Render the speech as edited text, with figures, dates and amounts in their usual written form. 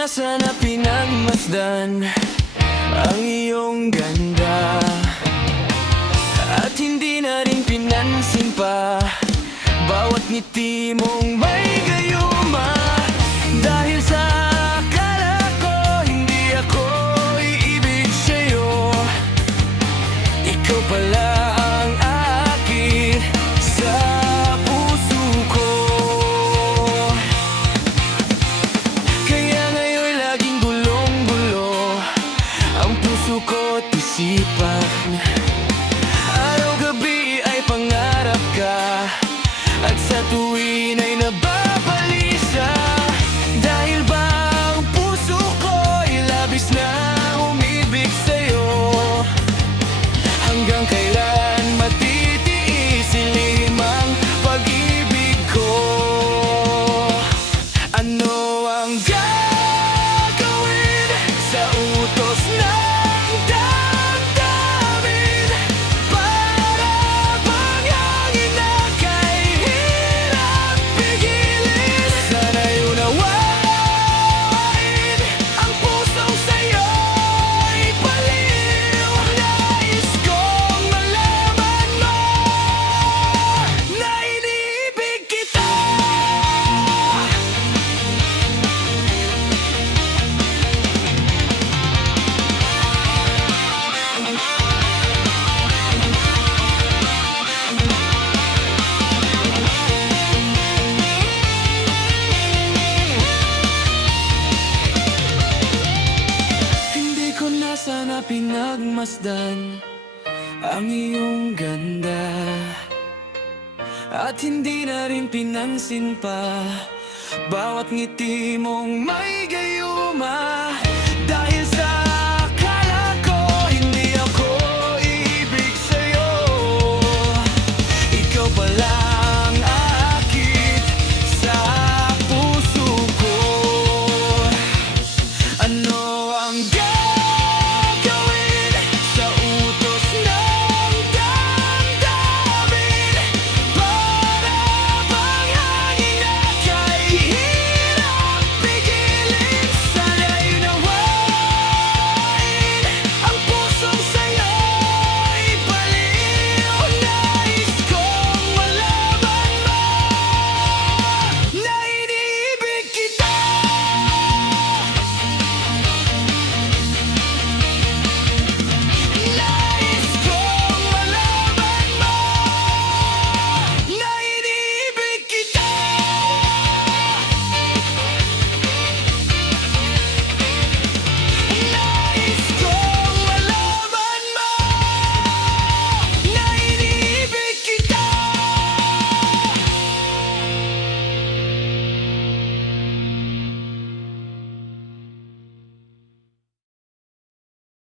na sana pinagmasdan ang iyong ganda, at hindi na rin pinansin pa bawat ngiti mong may gayuma. Dahil sa akala ko hindi ako iibig sa'yo, ikaw pala ang akin sa puso ko. Kaya ngayon laging gulong-gulo ang puso ko't isipan. Araw-gabi ay pangarap ka, at sa tuwin ay nababalisa. Dahil ba ang puso ko'y labis na umibig sa'yo? Hanggang kailan matitiis ilim ang pag-ibig ko? Ano ang gagawin sa utos ng damdamin? Para bang hangin na kay hirap pigilin. Sana'y unawain ang pusong sa'yo'y baliw. Nais kong malaman mo na iniibig kita. Hindi ko na sana pinagmasdan ang iyong ganda, at hindi na rin pinansin pa bawat ngiti mong